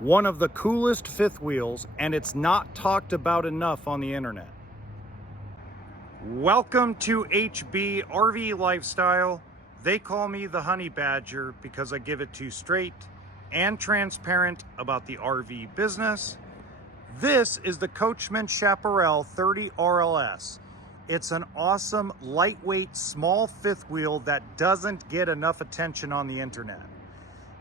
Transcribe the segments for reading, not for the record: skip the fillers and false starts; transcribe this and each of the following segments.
One of the coolest fifth wheels, and it's not talked about enough on the internet. Welcome to HBRV Lifestyle. They call me the Honey Badger because I give it to you straight and transparent about the RV business. This is the Coachmen Chapparal 30 RLS. It's an awesome, lightweight, small fifth wheel that doesn't get enough attention on the internet.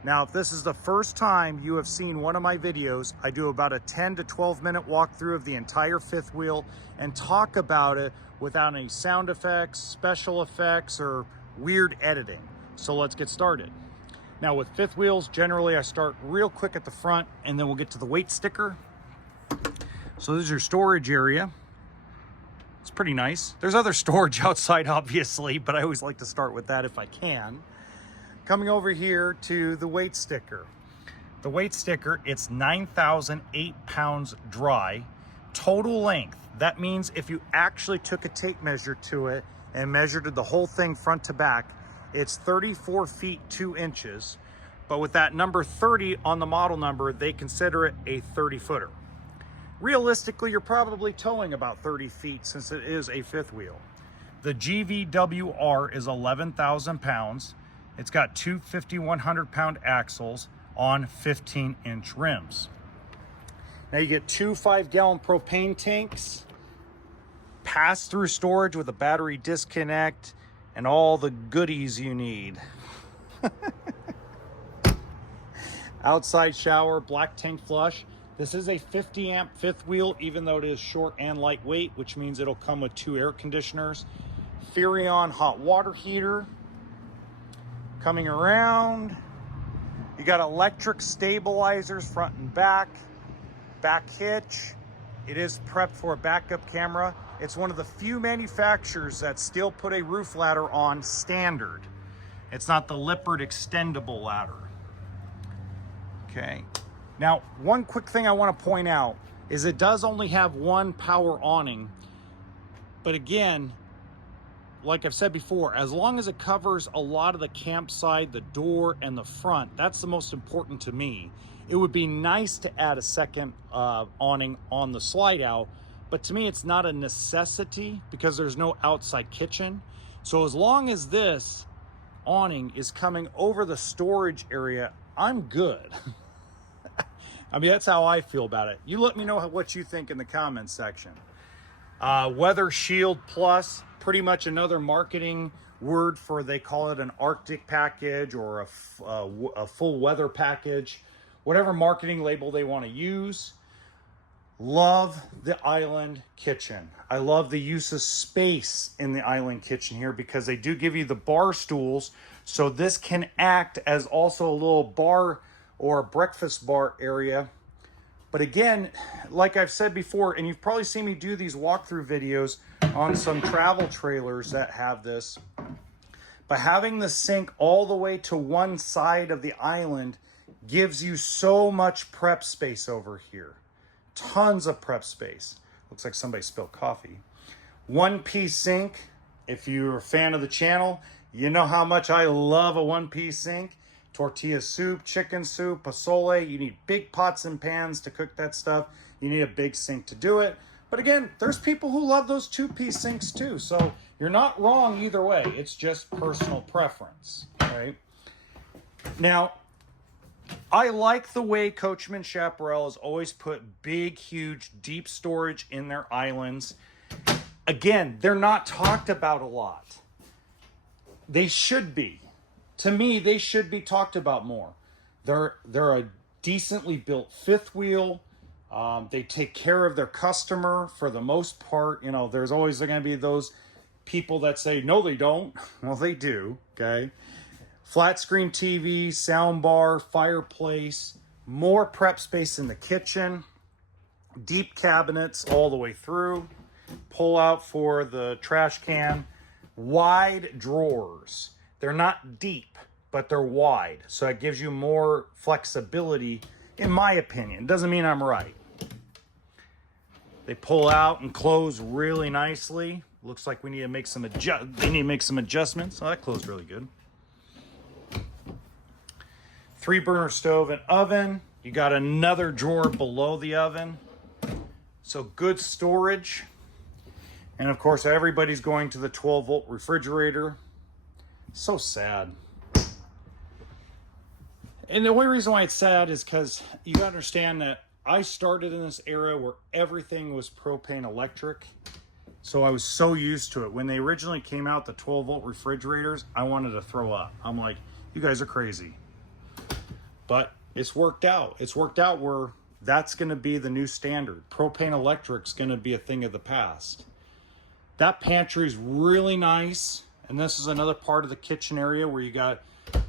Now, if this is the first time you have seen one of my videos, I do about a 10 to 12 minute walkthrough of the entire fifth wheel and talk about it without any sound effects, special effects, or weird editing. So let's get started. Now with fifth wheels, generally I start real quick at the front and then we'll get to the weight sticker. So this is your storage area. It's pretty nice. There's other storage outside, obviously, but I always like to start with that if I can. Coming over here to the weight sticker. The weight sticker, it's 9,008 pounds dry. Total length, that means if you actually took a tape measure to it and measured the whole thing front to back, it's 34 feet 2 inches. But with that number 30 on the model number, they consider it a 30 footer. Realistically, you're probably towing about 30 feet since it is a fifth wheel. The GVWR is 11,000 pounds. It's got two 5,100 pound axles on 15-inch rims. Now you get two 5-gallon propane tanks, pass-through storage with a battery disconnect, and all the goodies you need. Outside shower, black tank flush. This is a 50 amp fifth wheel, even though it is short and lightweight, which means it'll come with two air conditioners. Furrion hot water heater. Coming around, you got electric stabilizers front and back hitch. It is prepped for a backup camera. It's one of the few manufacturers that still put a roof ladder on standard. It's not the Lippert extendable ladder. Okay. Now, one quick thing I want to point out is it does only have one power awning, but again, like I've said before, as long as it covers a lot of the campsite, the door, and the front, that's the most important to me. It would be nice to add a second awning on the slide out, but to me it's not a necessity because there's no outside kitchen. So as long as this awning is coming over the storage area, I'm good. I mean, that's how I feel about it. You let me know what you think in the comments section. Weather Shield Plus, pretty much another marketing word for, they call it an Arctic package or a full weather package, whatever marketing label they want to use. Love the island kitchen. I love the use of space in the island kitchen here because they do give you the bar stools, so this can act as also a little bar or breakfast bar area. But again, like I've said before, and you've probably seen me do these walkthrough videos on some travel trailers that have this, but having the sink all the way to one side of the island gives you so much prep space over here. Tons of prep space. Looks like somebody spilled coffee. One-piece sink. If you're a fan of the channel, you know how much I love a one-piece sink. Tortilla soup, chicken soup, pozole. You need big pots and pans to cook that stuff. You need a big sink to do it. But again, there's people who love those two-piece sinks too. So you're not wrong either way. It's just personal preference, right? Now, I like the way Coachmen Chaparral has always put big, huge, deep storage in their islands. Again, they're not talked about a lot. They should be. To me, they should be talked about more. They're a decently built fifth wheel. They take care of their customer for the most part. You know, there's always going to be those people that say, no, they don't. Well, they do, okay? Flat screen TV, sound bar, fireplace, more prep space in the kitchen, deep cabinets all the way through, pull out for the trash can, wide drawers. They're not deep, but they're wide. So it gives you more flexibility, in my opinion. Doesn't mean I'm right. They pull out and close really nicely. Looks like we need to make some adjustments. Oh, that closed really good. 3-burner stove and oven. You got another drawer below the oven. So good storage. And of course, everybody's going to the 12-volt refrigerator. So sad. And the only reason why it's sad is because you gotta understand that I started in this era where everything was propane electric. So I was so used to it. When they originally came out, the 12-volt refrigerators, I wanted to throw up. I'm like, you guys are crazy. But it's worked out. It's worked out where that's going to be the new standard. Propane electric's going to be a thing of the past. That pantry is really nice. And this is another part of the kitchen area where you got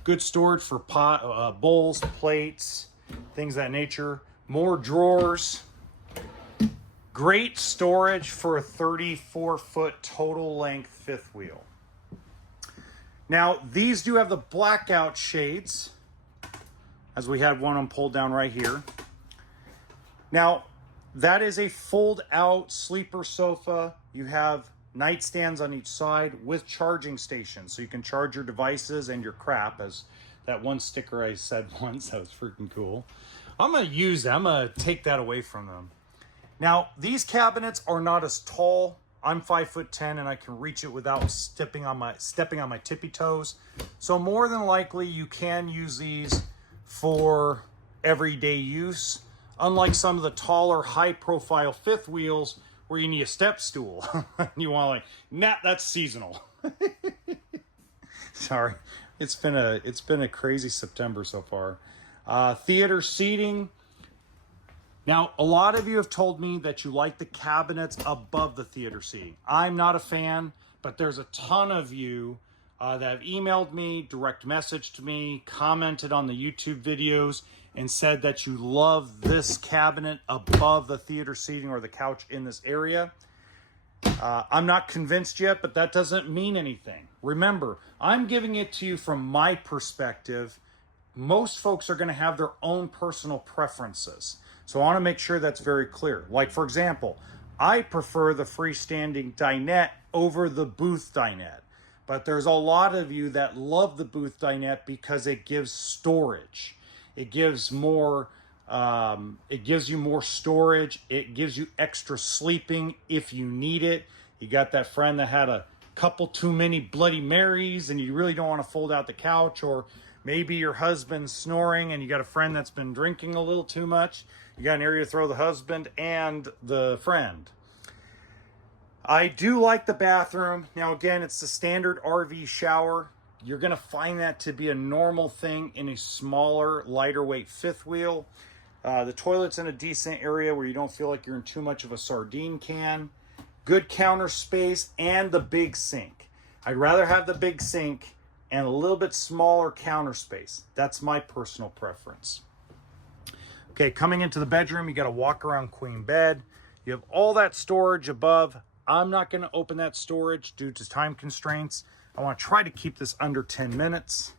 good storage for pot, bowls, plates, things of that nature. More drawers. Great storage for a 34-foot total length fifth wheel. Now, these do have the blackout shades, as we had one on pulled down right here. Now, that is a fold-out sleeper sofa. You have nightstands on each side with charging stations, so you can charge your devices and your crap, as that one sticker I said once. That was freaking cool. I'm going to use that. I'm going to take that away from them. Now, these cabinets are not as tall. I'm 5'10" and I can reach it without stepping on my tippy toes. So more than likely you can use these for everyday use. Unlike some of the taller, high-profile fifth wheels where you need a step stool. You want like, nah, that's seasonal. Sorry, it's been a crazy September so far. Theater seating. Now, a lot of you have told me that you like the cabinets above the theater seating. I'm not a fan, but there's a ton of you that have emailed me, direct messaged me, commented on the YouTube videos, and said that you love this cabinet above the theater seating or the couch in this area. I'm not convinced yet, but that doesn't mean anything. Remember, I'm giving it to you from my perspective. Most folks are going to have their own personal preferences. So I want to make sure that's very clear. Like, for example, I prefer the freestanding dinette over the booth dinette. But there's a lot of you that love the booth dinette because it gives storage. It gives more, it gives you more storage. It gives you extra sleeping if you need it. You got that friend that had a couple too many Bloody Marys and you really don't want to fold out the couch, or maybe your husband's snoring and you got a friend that's been drinking a little too much. You got an area to throw the husband and the friend. I do like the bathroom. Now, again, it's the standard RV shower. You're going to find that to be a normal thing in a smaller, lighter weight fifth wheel. The toilet's in a decent area where you don't feel like you're in too much of a sardine can. Good counter space and the big sink. I'd rather have the big sink and a little bit smaller counter space. That's my personal preference. Okay, coming into the bedroom, you got a walk around queen bed. You have all that storage above. I'm not going to open that storage due to time constraints. I want to try to keep this under 10 minutes.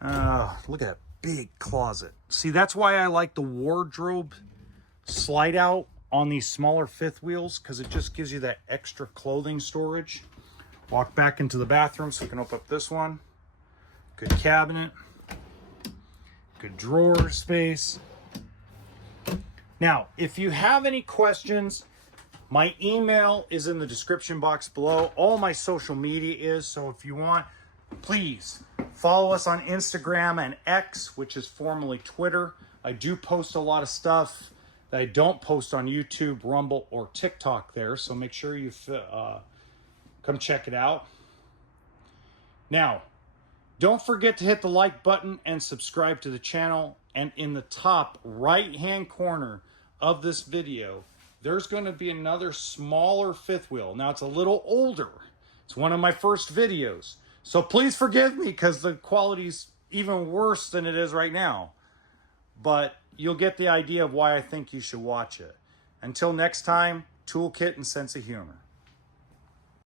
Look at that big closet. See, that's why I like the wardrobe slide out on these smaller fifth wheels, because it just gives you that extra clothing storage. Walk back into the bathroom so we can open up this one. Good cabinet. Good drawer space. Now, if you have any questions, my email is in the description box below. All my social media is, so if you want, please follow us on Instagram and X, which is formerly Twitter. I do post a lot of stuff that I don't post on YouTube, Rumble, or TikTok there, so make sure you come check it out. Now, don't forget to hit the like button and subscribe to the channel. And in the top right-hand corner of this video, there's going to be another smaller fifth wheel. Now, it's a little older. It's one of my first videos. So please forgive me because the quality's even worse than it is right now. But you'll get the idea of why I think you should watch it. Until next time, toolkit and sense of humor.